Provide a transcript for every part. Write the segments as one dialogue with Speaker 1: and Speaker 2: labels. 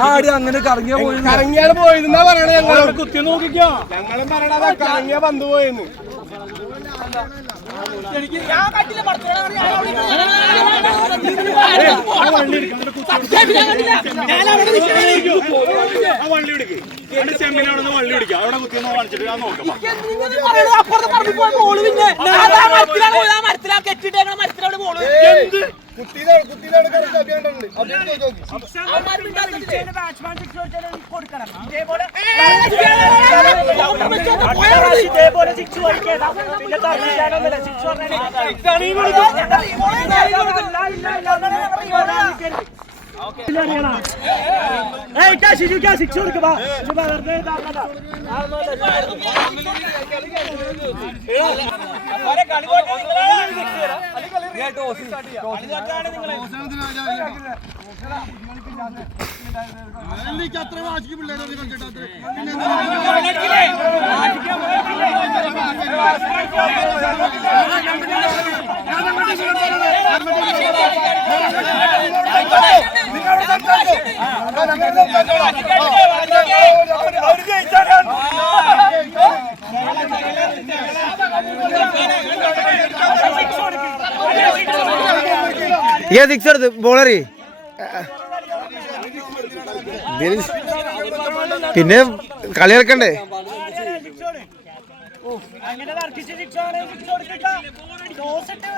Speaker 1: ആടി അങ്ങനെ കറങ്ങിയ പോയി കറങ്ങിയാണ്
Speaker 2: പോയിരുന്നാ പറയണേ ഞങ്ങൾ
Speaker 1: കുത്തി
Speaker 3: നോക്കിക്കോ
Speaker 2: ഞങ്ങളും പറയണതാ കറങ്ങിയ പന്ത് പോയെന്ന്
Speaker 3: വള്ളി എടുക്ക്
Speaker 4: എന്റെ
Speaker 1: ചെമ്മിനാണെന്ന് വള്ളി
Speaker 4: എടുക്കുക അവിടെ
Speaker 3: കുത്തിയൊന്ന് കാണിച്ചിട്ട് ഞാൻ
Speaker 4: നോക്കാം
Speaker 2: കുത്തിയിലാണ് കുത്തിയിലാണ് കറക്റ്റ് അഭിയാണ്ടുണ്ട് അഭിയാണ്ട് നോക്കി
Speaker 5: ഇതേപോലെ ശിക്ഷ പഠിക്കേണ്ട പിന്നെ തള്ളിയിടാനൊന്നുമില്ല ശിക്ഷ പറഞ്ഞാൽ ശിക്ഷ കൊടുക്കുമ്പോ വെറുതെ
Speaker 4: കളി
Speaker 5: പോട്ടെ
Speaker 2: അത്ര വാശിക്ക് പിള്ളേരെ കളിച്ചിട്ട് ഏ
Speaker 6: സിക്സ് എടുത്ത് ബോളറി പിന്നെ കളി കളിക്കണ്ടേ
Speaker 5: അങ്ങനെ ദോശട്ട്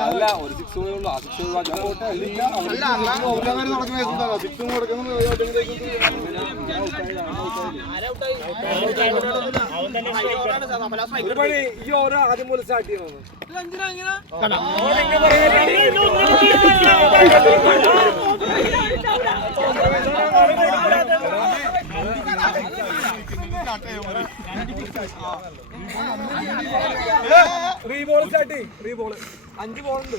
Speaker 1: അല്ല ഒരു സിക്സ് ഉള്ളൂ ആ സിക്സ് ഈ ഓരോ ആദ്യം പോലെ സ്റ്റാർട്ട് ചെയ്യണമെന്ന് റീബോൾ സ്റ്റാർട്ട് ചെയ്യും റീബോൾ അഞ്ച് ബോൾ ഉണ്ട്.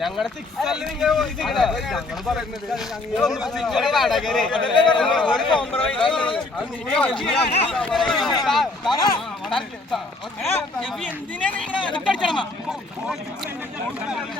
Speaker 5: ഞങ്ങളുടെ
Speaker 2: സിക്സ്
Speaker 1: നിങ്ങൾ
Speaker 2: പറയുന്നത്
Speaker 1: വടകര ഒരു
Speaker 4: ഡബിളാക്കാൻ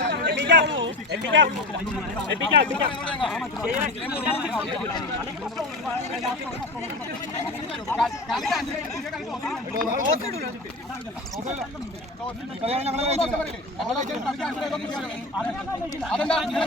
Speaker 5: എത്ര മൂന്നിന് മൂന്ന്
Speaker 2: മൂന്ന്
Speaker 5: അതിനെ അറിയുള്ളൂ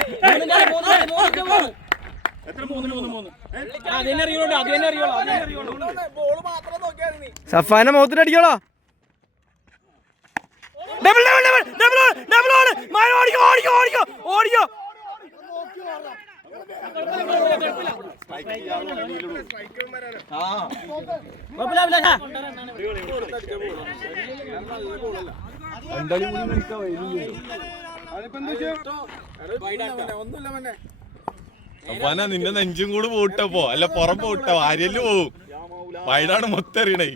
Speaker 6: സഫാന മുഖത്തിന് double
Speaker 5: double double double double ഓട് ഓടിക്കോ ഓടിക്കോ ഓടിക്കോ ഓടിക്കോ.
Speaker 4: ഒന്നുമില്ല
Speaker 7: നിന്റെ നെഞ്ചും കൂടെ പോട്ടപ്പോ അല്ല പുറം പോട്ടോ ആര്യൽ പോവും. വയനാട് മൊത്തം എറിയണേ.